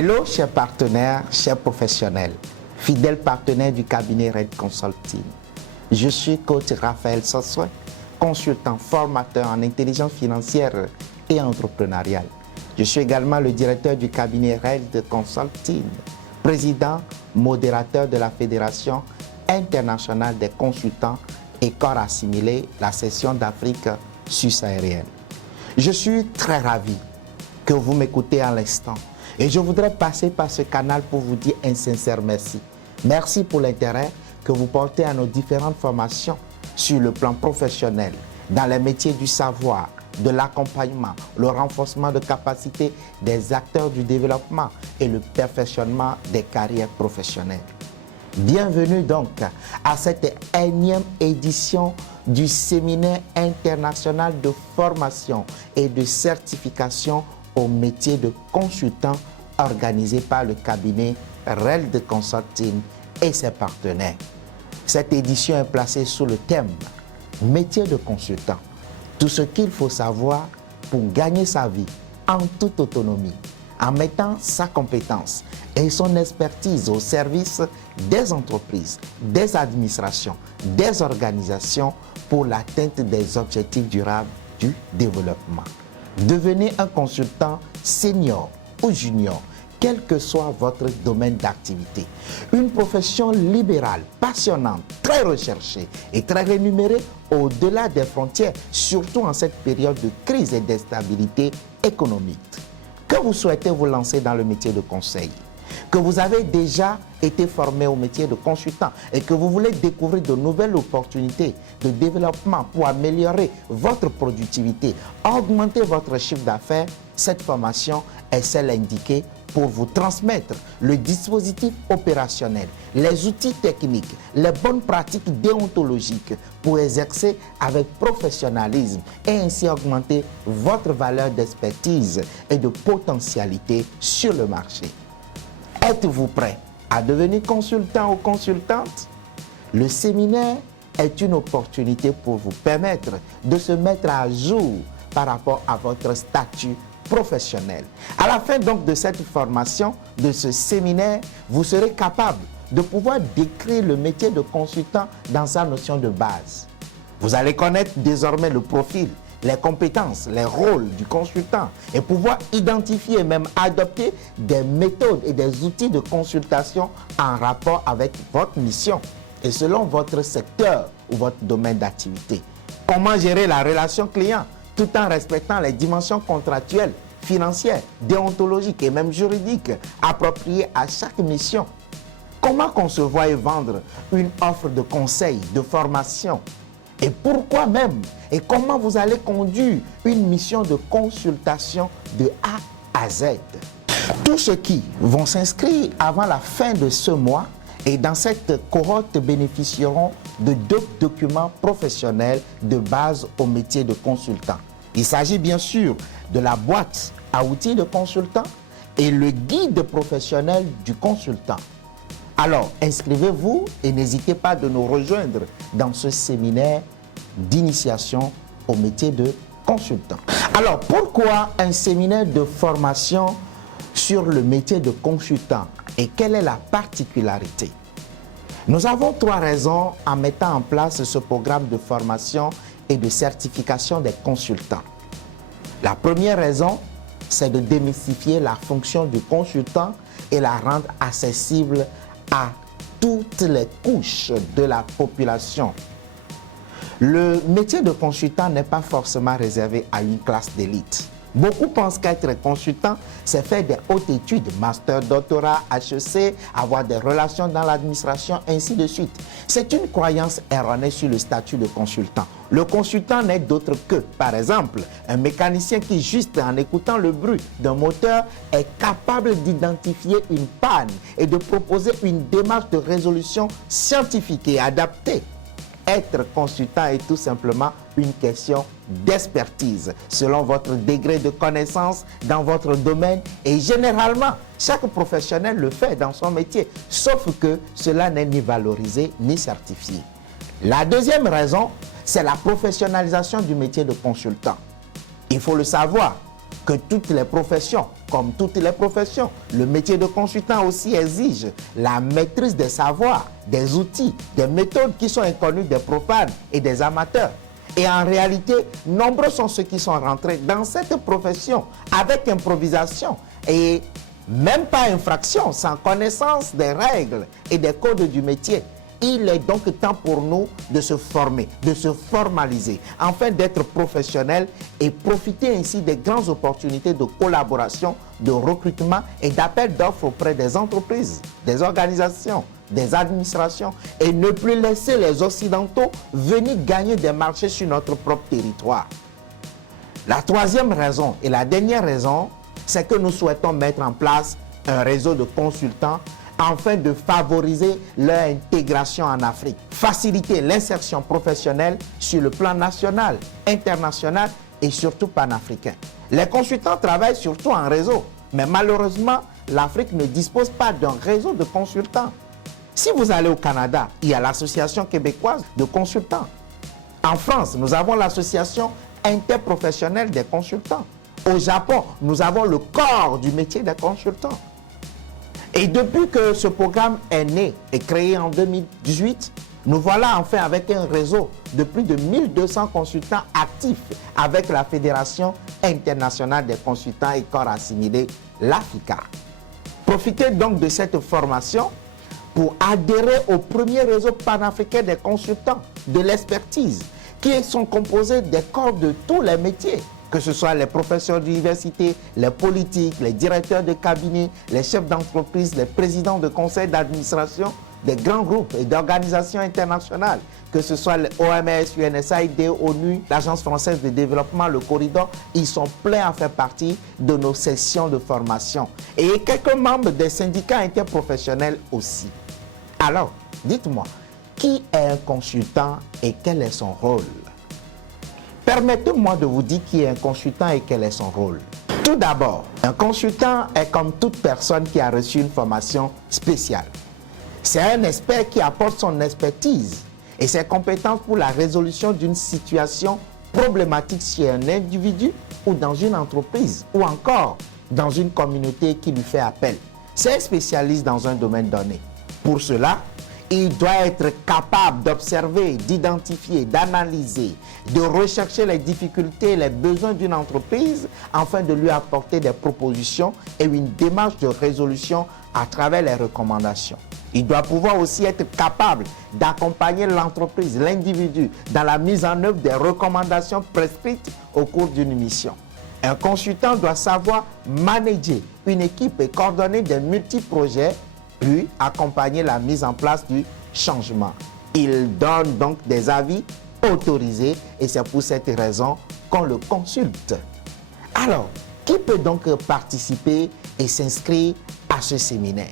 Hello, chers partenaires, chers professionnels, fidèles partenaires du cabinet Red Consulting. Je suis coach Raphaël Sossoy, consultant formateur en intelligence financière et entrepreneuriale. Je suis également le directeur du cabinet Red Consulting, président, modérateur de la Fédération internationale des consultants et corps assimilés, la section d'Afrique subsaharienne. Je suis très ravi que vous m'écoutez à l'instant. Et je voudrais passer par ce canal pour vous dire un sincère merci. Merci pour l'intérêt que vous portez à nos différentes formations sur le plan professionnel, dans les métiers du savoir, de l'accompagnement, le renforcement de capacités des acteurs du développement et le perfectionnement des carrières professionnelles. Bienvenue donc à cette énième édition du séminaire international de formation et de certification au métier de consultant organisé par le cabinet Red Consulting et ses partenaires. Cette édition est placée sous le thème « Métier de consultant ». Tout ce qu'il faut savoir pour gagner sa vie en toute autonomie, en mettant sa compétence et son expertise au service des entreprises, des administrations, des organisations pour l'atteinte des objectifs durables du développement. Devenez un consultant senior ou junior, quel que soit votre domaine d'activité. Une profession libérale, passionnante, très recherchée et très rémunérée au-delà des frontières, surtout en cette période de crise et d'instabilité économique. Que vous souhaitez vous lancer dans le métier de conseil, que vous avez déjà été formé au métier de consultant et que vous voulez découvrir de nouvelles opportunités de développement pour améliorer votre productivité, augmenter votre chiffre d'affaires, cette formation est celle indiquée pour vous transmettre le dispositif opérationnel, les outils techniques, les bonnes pratiques déontologiques pour exercer avec professionnalisme et ainsi augmenter votre valeur d'expertise et de potentialité sur le marché. Êtes-vous prêt à devenir consultant ou consultante? Le séminaire est une opportunité pour vous permettre de se mettre à jour par rapport à votre statut professionnel. À la fin donc de cette formation, de ce séminaire, vous serez capable de pouvoir décrire le métier de consultant dans sa notion de base. Vous allez connaître désormais le profil, les compétences, les rôles du consultant et pouvoir identifier et même adopter des méthodes et des outils de consultation en rapport avec votre mission et selon votre secteur ou votre domaine d'activité. Comment gérer la relation client tout en respectant les dimensions contractuelles, financières, déontologiques et même juridiques appropriées à chaque mission. Comment concevoir et vendre une offre de conseil, de formation et pourquoi même et comment vous allez conduire une mission de consultation de A à Z. Tous ceux qui vont s'inscrire avant la fin de ce mois et dans cette cohorte bénéficieront de 2 documents professionnels de base au métier de consultant. Il s'agit bien sûr de la boîte à outils de consultant et le guide professionnel du consultant. Alors, inscrivez-vous et n'hésitez pas de nous rejoindre dans ce séminaire d'initiation au métier de consultant. Alors, pourquoi un séminaire de formation sur le métier de consultant et quelle est la particularité? Nous avons 3 raisons en mettant en place ce programme de formation et de certification des consultants. La première raison, c'est de démystifier la fonction du consultant et la rendre accessible à toutes les couches de la population. Le métier de consultant n'est pas forcément réservé à une classe d'élite. Beaucoup pensent qu'être consultant, c'est faire des hautes études, master, doctorat, HEC, avoir des relations dans l'administration, ainsi de suite. C'est une croyance erronée sur le statut de consultant. Le consultant n'est d'autre que, par exemple, un mécanicien qui, juste en écoutant le bruit d'un moteur, est capable d'identifier une panne et de proposer une démarche de résolution scientifique et adaptée. Être consultant est tout simplement une question d'expertise selon votre degré de connaissance dans votre domaine et généralement, chaque professionnel le fait dans son métier, sauf que cela n'est ni valorisé ni certifié. La deuxième raison, c'est la professionnalisation du métier de consultant. Il faut le savoir, que toutes les professions, comme toutes les professions, le métier de consultant aussi exige la maîtrise des savoirs, des outils, des méthodes qui sont inconnues des profanes et des amateurs. Et en réalité, nombreux sont ceux qui sont rentrés dans cette profession avec improvisation et même pas infraction, sans connaissance des règles et des codes du métier. Il est donc temps pour nous de se former, de se formaliser, afin d'être professionnels et profiter ainsi des grandes opportunités de collaboration, de recrutement et d'appel d'offres auprès des entreprises, des organisations, des administrations et ne plus laisser les Occidentaux venir gagner des marchés sur notre propre territoire. La troisième raison et la dernière raison, c'est que nous souhaitons mettre en place un réseau de consultants afin de favoriser leur intégration en Afrique, faciliter l'insertion professionnelle sur le plan national, international et surtout panafricain. Les consultants travaillent surtout en réseau, mais malheureusement, l'Afrique ne dispose pas d'un réseau de consultants. Si vous allez au Canada, il y a l'Association québécoise de consultants. En France, nous avons l'Association interprofessionnelle des consultants. Au Japon, nous avons le corps du métier des consultants. Et depuis que ce programme est né et créé en 2018, nous voilà enfin avec un réseau de plus de 1200 consultants actifs avec la Fédération internationale des consultants et corps assimilés, l'AFICA. Profitez donc de cette formation pour adhérer au premier réseau panafricain des consultants de l'expertise, qui sont composés des corps de tous les métiers, que ce soit les professeurs d'université, les politiques, les directeurs de cabinet, les chefs d'entreprise, les présidents de conseils d'administration, des grands groupes et d'organisations internationales, que ce soit l'OMS, UNSAID, ONU, l'Agence française de développement, le Corridor, ils sont pleins à faire partie de nos sessions de formation. Et quelques membres des syndicats interprofessionnels aussi. Alors, dites-moi, qui est un consultant et quel est son rôle? Permettez-moi de vous dire qui est un consultant et quel est son rôle. Tout d'abord, un consultant est comme toute personne qui a reçu une formation spéciale. C'est un expert qui apporte son expertise et ses compétences pour la résolution d'une situation problématique chez un individu ou dans une entreprise ou encore dans une communauté qui lui fait appel. C'est un spécialiste dans un domaine donné. Pour cela, il doit être capable d'observer, d'identifier, d'analyser, de rechercher les difficultés et les besoins d'une entreprise afin de lui apporter des propositions et une démarche de résolution à travers les recommandations. Il doit pouvoir aussi être capable d'accompagner l'entreprise, l'individu, dans la mise en œuvre des recommandations prescrites au cours d'une mission. Un consultant doit savoir manager une équipe et coordonner des multi-projets, puis accompagner la mise en place du changement. Il donne donc des avis autorisés et c'est pour cette raison qu'on le consulte. Alors, qui peut donc participer et s'inscrire à ce séminaire?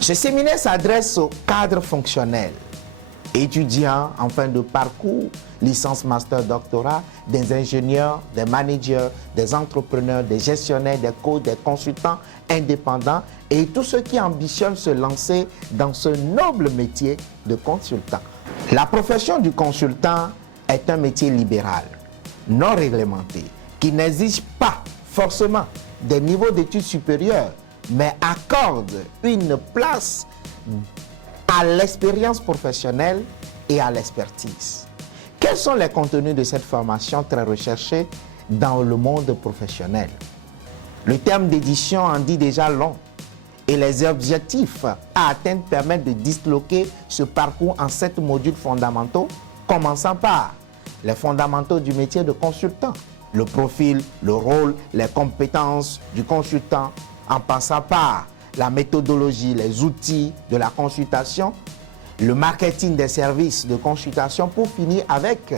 Ce séminaire s'adresse aux cadres fonctionnels, étudiants en fin de parcours, licence, master, doctorat, des ingénieurs, des managers, des entrepreneurs, des gestionnaires, des coachs, des consultants indépendants et tous ceux qui ambitionnent se lancer dans ce noble métier de consultant. La profession du consultant est un métier libéral, non réglementé, qui n'exige pas forcément des niveaux d'études supérieures, mais accorde une place à l'expérience professionnelle et à l'expertise. Quels sont les contenus de cette formation très recherchée dans le monde professionnel? Le terme d'édition en dit déjà long et les objectifs à atteindre permettent de disloquer ce parcours en 7 modules fondamentaux, commençant par les fondamentaux du métier de consultant, le profil, le rôle, les compétences du consultant, en passant par la méthodologie, les outils de la consultation, le marketing des services de consultation pour finir avec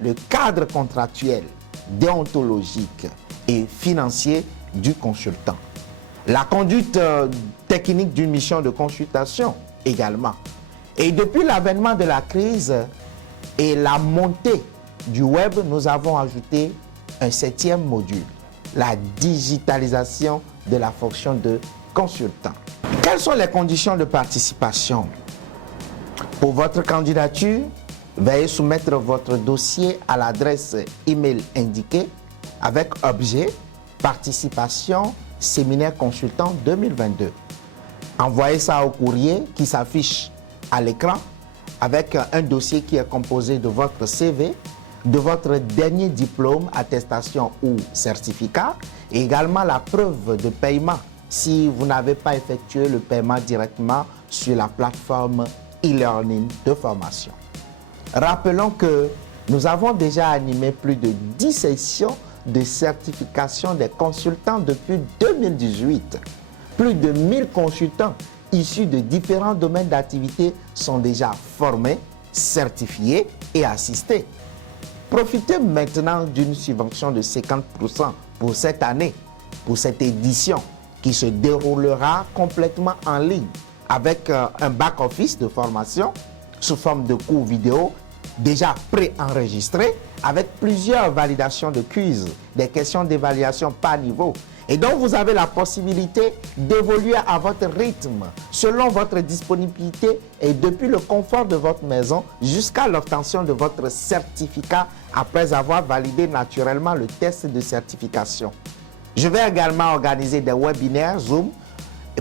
le cadre contractuel, déontologique et financier du consultant. La conduite technique d'une mission de consultation également. Et depuis l'avènement de la crise et la montée du web, nous avons ajouté un 7e module, la digitalisation de la fonction de consultant. Quelles sont les conditions de participation? Pour votre candidature, veuillez soumettre votre dossier à l'adresse email indiquée avec objet Participation, séminaire consultant 2022. Envoyez ça au courrier qui s'affiche à l'écran avec un dossier qui est composé de votre CV, de votre dernier diplôme, attestation ou certificat, et également la preuve de paiement si vous n'avez pas effectué le paiement directement sur la plateforme e-learning de formation. Rappelons que nous avons déjà animé plus de 10 sessions de certification des consultants depuis 2018. Plus de 1000 consultants issus de différents domaines d'activité sont déjà formés, certifiés et assistés. Profitez maintenant d'une subvention de 50% pour cette année, pour cette édition qui se déroulera complètement en ligne avec un back-office de formation sous forme de cours vidéo déjà préenregistrés avec plusieurs validations de quiz, des questions d'évaluation par niveau. Et donc, vous avez la possibilité d'évoluer à votre rythme, selon votre disponibilité et depuis le confort de votre maison jusqu'à l'obtention de votre certificat après avoir validé naturellement le test de certification. Je vais également organiser des webinaires Zoom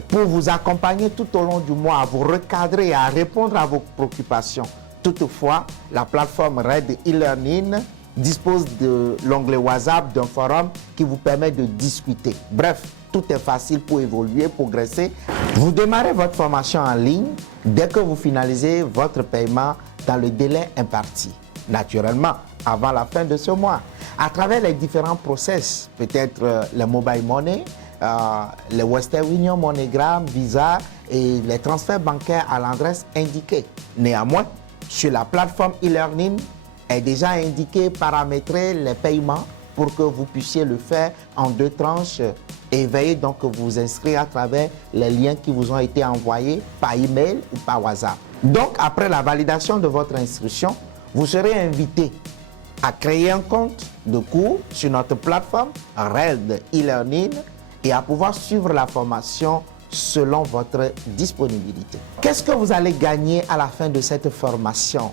pour vous accompagner tout au long du mois, à vous recadrer et à répondre à vos préoccupations. Toutefois, la plateforme Red e-learning dispose de l'onglet WhatsApp d'un forum qui vous permet de discuter. Bref, tout est facile pour évoluer, progresser. Vous démarrez votre formation en ligne dès que vous finalisez votre paiement dans le délai imparti. Naturellement, avant la fin de ce mois, à travers les différents process, peut-être les mobile money, les Western Union, MoneyGram, Visa et les transferts bancaires à l'adresse indiquée. Néanmoins, sur la plateforme e-learning, est déjà indiqué paramétrer les paiements pour que vous puissiez le faire en 2 tranches et veuillez donc vous inscrire à travers les liens qui vous ont été envoyés par email ou par WhatsApp. Donc, après la validation de votre inscription, vous serez invité à créer un compte de cours sur notre plateforme Red e-learning et à pouvoir suivre la formation selon votre disponibilité. Qu'est-ce que vous allez gagner à la fin de cette formation?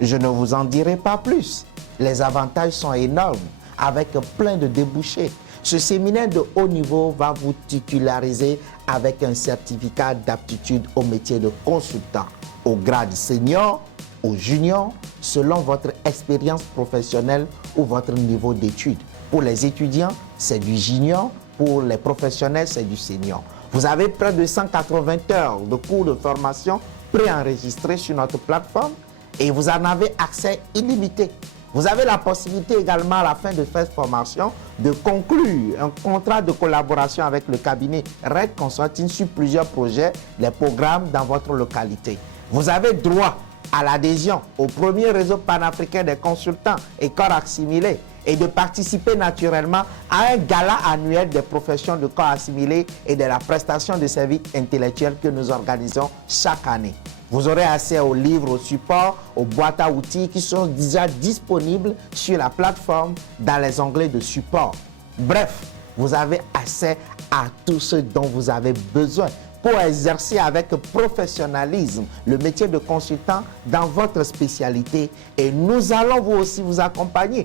Je ne vous en dirai pas plus. Les avantages sont énormes, avec plein de débouchés. Ce séminaire de haut niveau va vous titulariser avec un certificat d'aptitude au métier de consultant, au grade senior, au junior, selon votre expérience professionnelle ou votre niveau d'études. Pour les étudiants, c'est du junior. Pour les professionnels, c'est du senior. Vous avez près de 180 heures de cours de formation préenregistrés sur notre plateforme et vous en avez accès illimité. Vous avez la possibilité également à la fin de cette formation de conclure un contrat de collaboration avec le cabinet Red Consulting sur plusieurs projets, les programmes dans votre localité. Vous avez droit à l'adhésion au premier réseau panafricain des consultants et corps assimilés et de participer naturellement à un gala annuel des professions de corps assimilés et de la prestation de services intellectuels que nous organisons chaque année. Vous aurez accès aux livres, aux supports, aux boîtes à outils qui sont déjà disponibles sur la plateforme dans les onglets de support. Bref, vous avez accès à tout ce dont vous avez besoin pour exercer avec professionnalisme le métier de consultant dans votre spécialité. Et nous allons vous aussi vous accompagner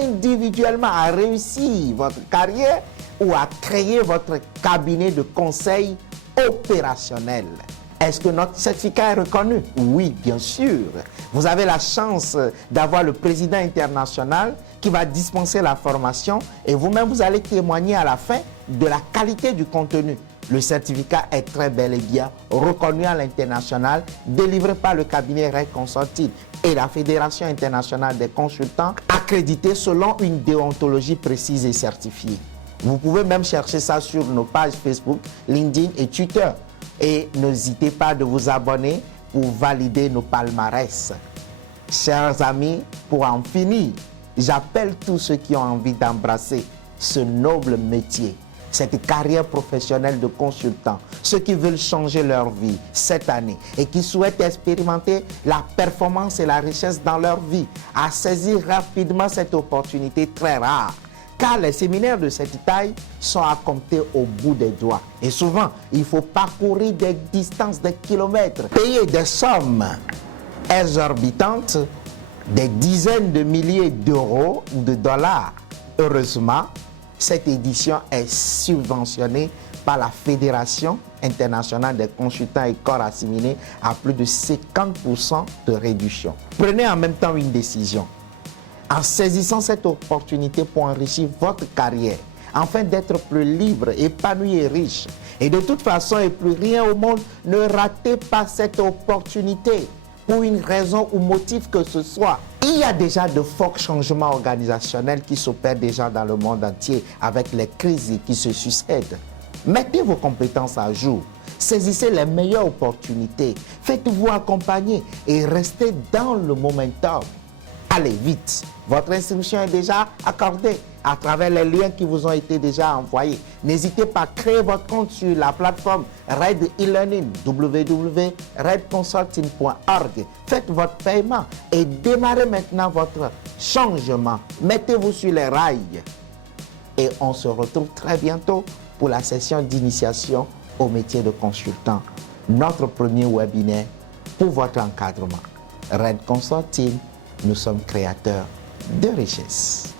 individuellement à réussir votre carrière ou à créer votre cabinet de conseil opérationnel. Est-ce que notre certificat est reconnu? Oui, bien sûr. Vous avez la chance d'avoir le président international qui va dispenser la formation et vous-même, vous allez témoigner à la fin de la qualité du contenu. Le certificat est très bel et bien reconnu à l'international, délivré par le cabinet Red Consulting et la Fédération internationale des consultants, accrédité selon une déontologie précise et certifiée. Vous pouvez même chercher ça sur nos pages Facebook, LinkedIn et Twitter. Et n'hésitez pas de vous abonner pour valider nos palmarès. Chers amis, pour en finir, j'appelle tous ceux qui ont envie d'embrasser ce noble métier, cette carrière professionnelle de consultant, ceux qui veulent changer leur vie cette année et qui souhaitent expérimenter la performance et la richesse dans leur vie, à saisir rapidement cette opportunité très rare. Car les séminaires de cette taille sont à compter au bout des doigts. Et souvent, il faut parcourir des distances, des kilomètres, payer des sommes exorbitantes, des dizaines de milliers d'euros ou de dollars. Heureusement, Cette édition est subventionnée par la Fédération internationale des consultants et corps assimilés à plus de 50% de réduction. Prenez en même temps une décision. En saisissant cette opportunité pour enrichir votre carrière, afin d'être plus libre, épanoui et riche. Et de toute façon, et plus rien au monde, ne ratez pas cette opportunité pour une raison ou motif que ce soit. Il y a déjà de forts changements organisationnels qui s'opèrent déjà dans le monde entier avec les crises qui se succèdent. Mettez vos compétences à jour, saisissez les meilleures opportunités, faites-vous accompagner et restez dans le momentum. Allez vite, votre inscription est déjà accordée à travers les liens qui vous ont été déjà envoyés. N'hésitez pas à créer votre compte sur la plateforme Red e-learning, www.redconsulting.org. Faites votre paiement et démarrez maintenant votre changement. Mettez-vous sur les rails. Et on se retrouve très bientôt pour la session d'initiation au métier de consultant. Notre premier webinaire pour votre encadrement. Red Consulting, nous sommes créateurs de richesse.